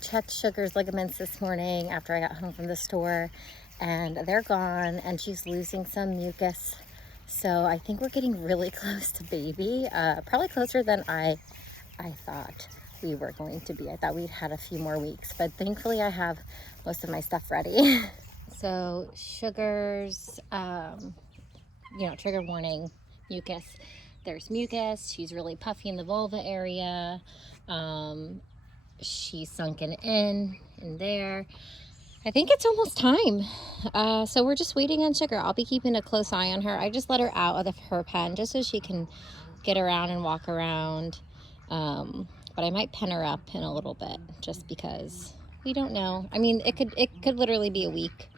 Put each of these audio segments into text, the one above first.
Checked Sugar's ligaments this morning after I got home from the store, and they're gone, and she's losing some mucus. So I think we're getting really close to baby, probably closer than I thought we were going to be. I thought we'd had a few more weeks, but thankfully I have most of my stuff ready. So Sugar's, trigger warning, mucus. There's mucus. She's really puffy in the vulva area. She's sunken in there. I think it's almost time. So we're just waiting on Sugar. I'll be keeping a close eye on her. I just let her out of her pen just so she can get around and walk around. But I might pen her up in a little bit just because we don't know. I mean, it could literally be a week,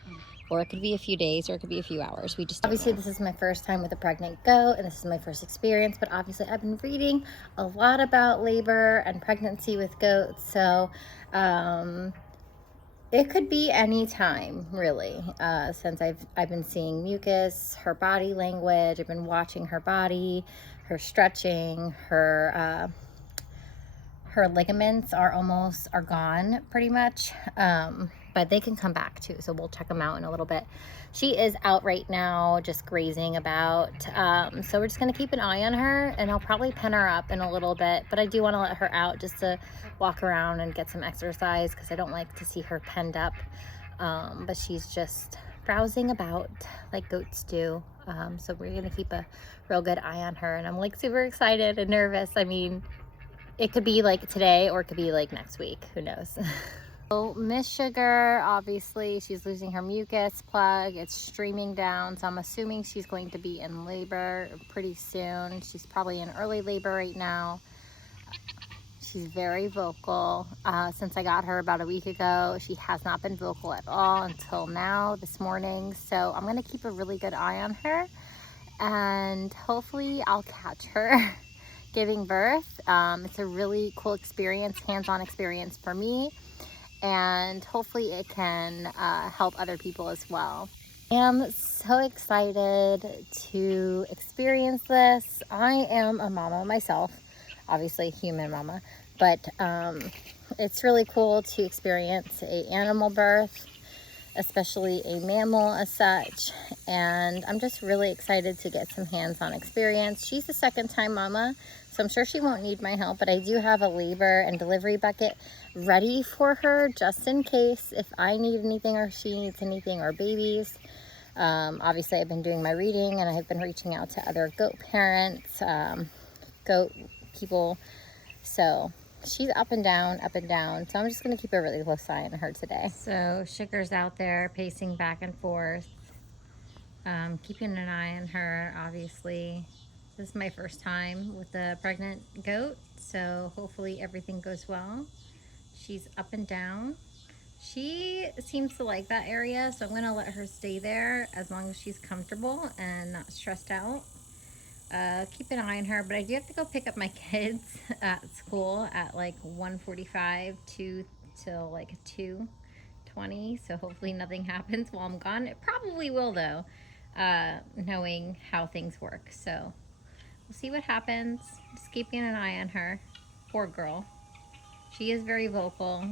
or it could be a few days, or it could be a few hours. We just obviously this is my first time with a pregnant goat, and this is my first experience, but obviously I've been reading a lot about labor and pregnancy with goats, so it could be any time, really, since I've been seeing mucus, her body language. I've been watching her body, her stretching, her ligaments are gone pretty much, but they can come back too, so we'll check them out in a little bit. She is out right now just grazing about, so we're just going to keep an eye on her, and I'll probably pen her up in a little bit, but I do want to let her out just to walk around and get some exercise because I don't like to see her penned up, but she's just browsing about like goats do. So we're going to keep a real good eye on her, and I'm like super excited and nervous. I mean, it could be like today, or it could be like next week. Who knows? So Miss Sugar, obviously, she's losing her mucus plug. It's streaming down. So I'm assuming she's going to be in labor pretty soon. She's probably in early labor right now. She's very vocal. Since I got her about a week ago, she has not been vocal at all until now, this morning. So I'm going to keep a really good eye on her, and hopefully I'll catch her giving birth. It's a really cool experience, hands-on experience for me, and hopefully it can help other people as well. I am so excited to experience this. I am a mama myself, obviously human mama, but it's really cool to experience a animal birth, especially a mammal as such, and I'm just really excited to get some hands-on experience. She's a second-time mama, so I'm sure she won't need my help, but I do have a labor and delivery bucket ready for her just in case if I need anything or she needs anything, or babies. Obviously I've been doing my reading, and I have been reaching out to other goat parents, goat people, so she's up and down, so I'm just going to keep a really close eye on her today. So Sugar's out there pacing back and forth, keeping an eye on her. Obviously this is my first time with a pregnant goat, so hopefully everything goes well. She's up and down. She seems to like that area, so I'm going to let her stay there as long as she's comfortable and not stressed out. Keep an eye on her, but I do have to go pick up my kids at school at like 1:45 till like 2:20, so hopefully nothing happens while I'm gone. It probably will though, knowing how things work, so we'll see what happens. Just keeping an eye on her. Poor girl. She is very vocal.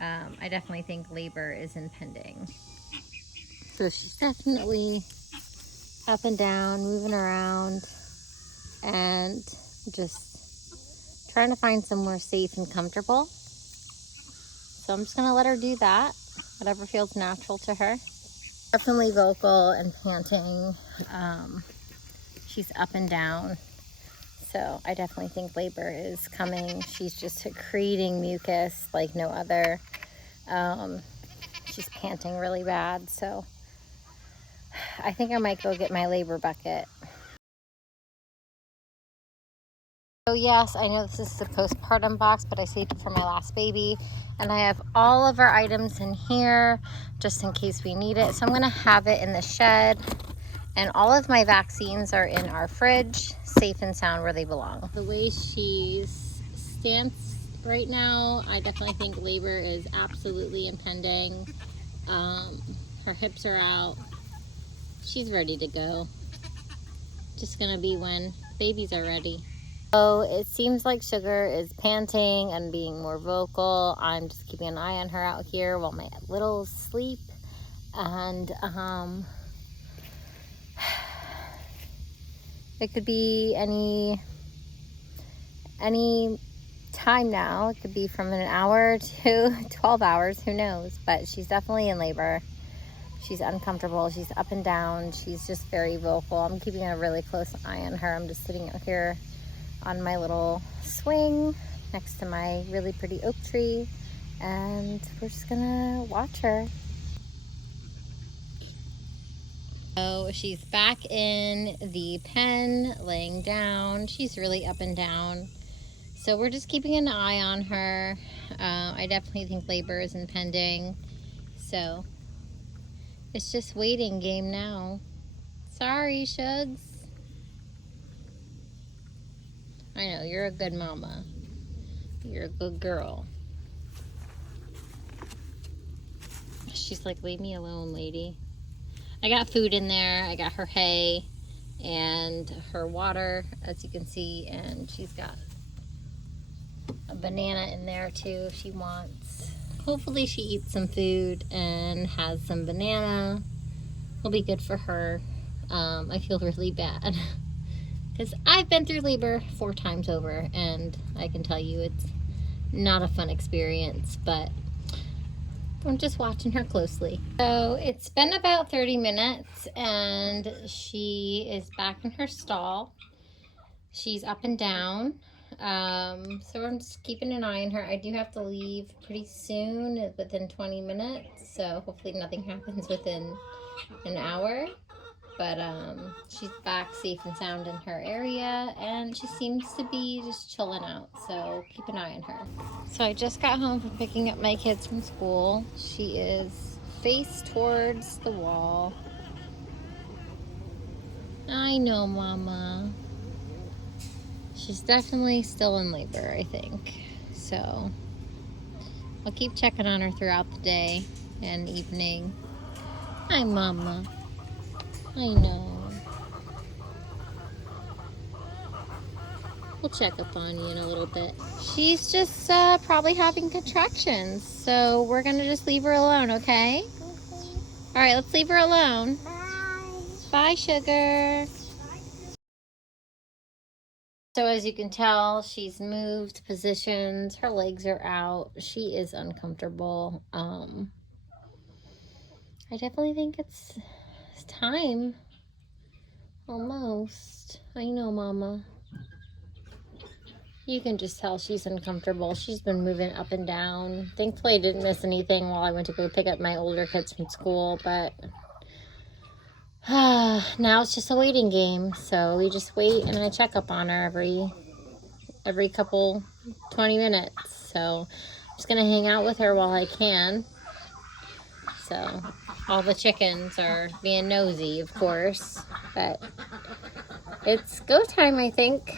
I definitely think labor is impending. So she's definitely up and down, moving around, and just trying to find somewhere safe and comfortable. So I'm just gonna let her do that, whatever feels natural to her. Definitely vocal and panting. She's up and down, so I definitely think labor is coming. She's just creating mucus like no other. She's panting really bad, so I think I might go get my labor bucket. So yes, I know this is the postpartum box, but I saved it for my last baby, and I have all of our items in here just in case we need it. So I'm gonna have it in the shed, and all of my vaccines are in our fridge, safe and sound where they belong. The way she's stanced right now, I definitely think labor is absolutely impending. Her hips are out. She's ready to go. Just gonna be when babies are ready. So it seems like Sugar is panting and being more vocal. I'm just keeping an eye on her out here while my littles sleep. And it could be any time now. It could be from an hour to 12 hours, who knows, but she's definitely in labor. She's uncomfortable, she's up and down, she's just very vocal. I'm keeping a really close eye on her. I'm just sitting out here on my little swing next to my really pretty oak tree, and we're just gonna watch her. So she's back in the pen, laying down. She's really up and down. So we're just keeping an eye on her. I definitely think labor is impending. So it's just waiting game now. Sorry, Shugs. I know, you're a good mama. You're a good girl. She's like, leave me alone, lady. I got food in there. I got her hay and her water, as you can see, and she's got a banana in there too if she wants. Hopefully she eats some food and has some banana. It'll be good for her. I feel really bad because I've been through labor 4 times over, and I can tell you it's not a fun experience, but I'm just watching her closely. So it's been about 30 minutes and she is back in her stall. She's up and down. So I'm just keeping an eye on her. I do have to leave pretty soon, within 20 minutes. So hopefully nothing happens within an hour. But she's back safe and sound in her area, and she seems to be just chilling out, so keep an eye on her. So I just got home from picking up my kids from school. She is face towards the wall. I know, Mama. She's definitely still in labor, I think. So I'll keep checking on her throughout the day and evening. Hi, Mama. I know. We'll check up on you in a little bit. She's just probably having contractions, so we're gonna just leave her alone, okay? All right, let's leave her alone. Bye. Bye, Sugar. So as you can tell, she's moved positions. Her legs are out. She is uncomfortable. I definitely think it's time. Almost. I know, Mama. You can just tell she's uncomfortable. She's been moving up and down. Thankfully, I didn't miss anything while I went to go pick up my older kids from school, but now it's just a waiting game. So we just wait, and I check up on her every couple 20 minutes. So I'm just gonna hang out with her while I can. So all the chickens are being nosy, of course, but it's go time, I think.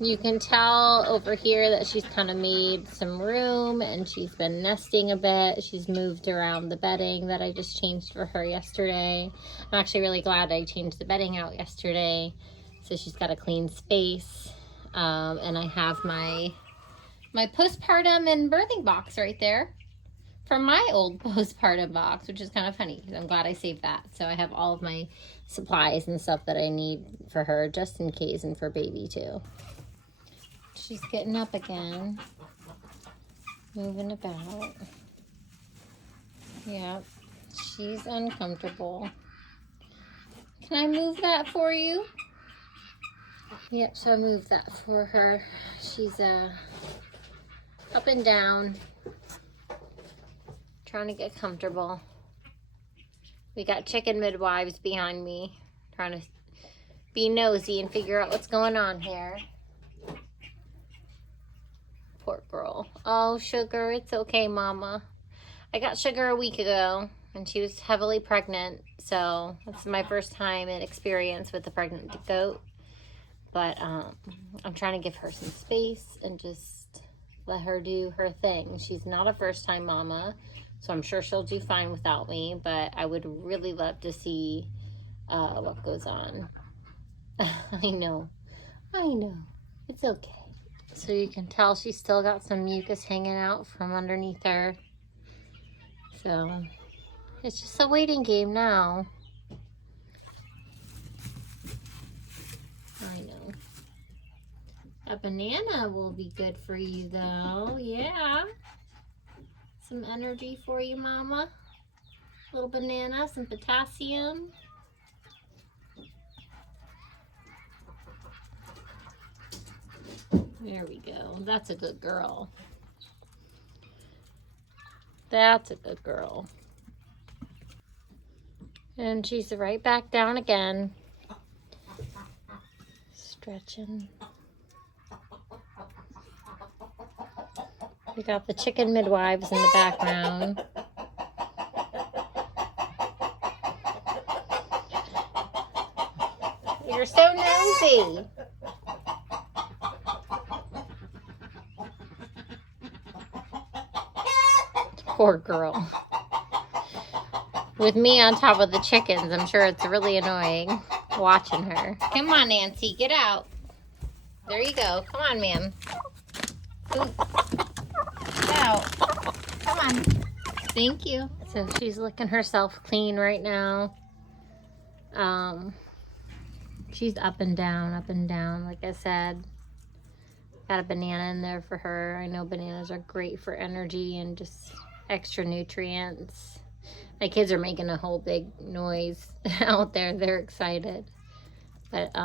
You can tell over here that she's kind of made some room and she's been nesting a bit. She's moved around the bedding that I just changed for her yesterday. I'm actually really glad I changed the bedding out yesterday, so she's got a clean space. And I have my postpartum and birthing box right there from my old postpartum box, which is kind of funny because I'm glad I saved that. So I have all of my supplies and stuff that I need for her just in case, and for baby too. She's getting up again, moving about. Yep, she's uncomfortable. Can I move that for you? Yep, so I moved that for her. She's up and down, trying to get comfortable. We got chicken midwives behind me, trying to be nosy and figure out what's going on here. Poor girl. Oh, Sugar, it's okay, Mama. I got Sugar a week ago, and she was heavily pregnant, so that's my first time in experience with a pregnant goat. But I'm trying to give her some space and just let her do her thing. She's not a first-time mama, so I'm sure she'll do fine without me, but I would really love to see what goes on. I know. It's okay. So you can tell she's still got some mucus hanging out from underneath her. So it's just a waiting game now. I know. A banana will be good for you though. Yeah. Some energy for you, Mama. A little banana, some potassium. There we go. That's a good girl. That's a good girl. And she's right back down again. Stretching. We got the chicken midwives in the background. You're so nosy. Poor girl. With me on top of the chickens, I'm sure it's really annoying watching her. Come on, Nancy, get out. There you go. Come on, ma'am. Get out. Come on. Thank you. So she's licking herself clean right now. She's up and down, like I said. Got a banana in there for her. I know bananas are great for energy and just extra nutrients. My kids are making a whole big noise out there. They're excited. But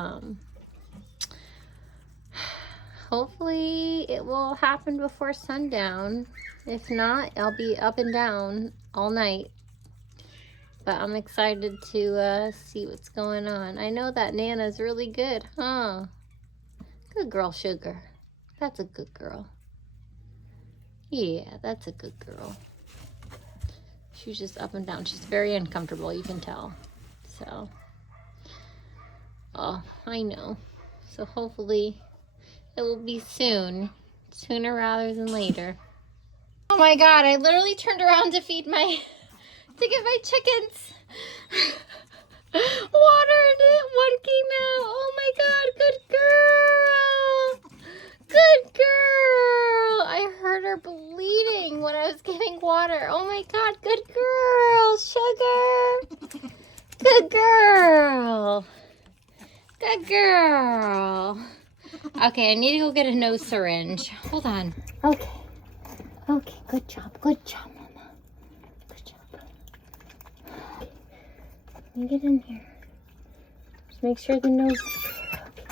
hopefully it will happen before sundown. If not, I'll be up and down all night. But I'm excited to see what's going on. I know that Nana's really good, huh? Good girl, Sugar. That's a good girl. Yeah, that's a good girl. She's just up and down. She's very uncomfortable, you can tell. So, oh, I know. So hopefully it will be soon. Sooner rather than later. Oh my God, I literally turned around to feed my... to give my chickens water and one came out. Oh my God, good girl. Good girl. I heard her bleeding when I was giving water. Oh my God, good girl, Sugar. Good girl. Good girl. Okay, I need to go get a nose syringe. Hold on. Okay. Okay, good job, Mama. Good job. Okay. Let me get in here. Just make sure the nose is clear. Okay.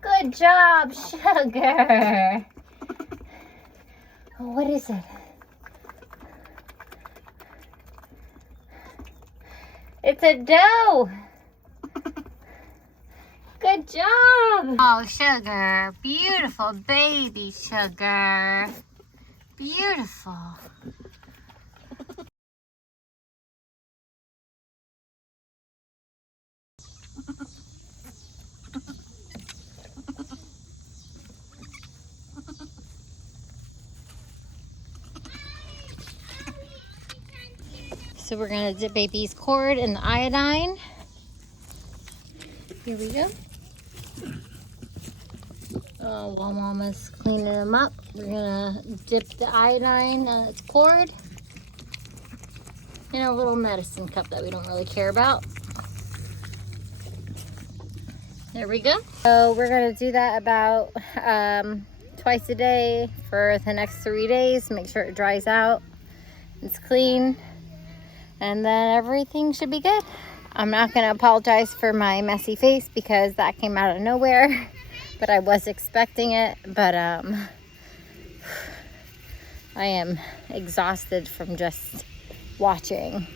Good job, Sugar. Oh, what is it? It's a doe. Good job. Oh, Sugar. Beautiful baby, Sugar. Beautiful. So we're going to dip baby's cord in the iodine. Here we go. While Mama's cleaning them up, we're gonna dip the iodine on its cord in a little medicine cup that we don't really care about. There we go. So we're gonna do that about twice a day for the next 3 days. Make sure it dries out, it's clean, and then everything should be good. I'm not gonna apologize for my messy face because that came out of nowhere. But I was expecting it, but I am exhausted from just watching.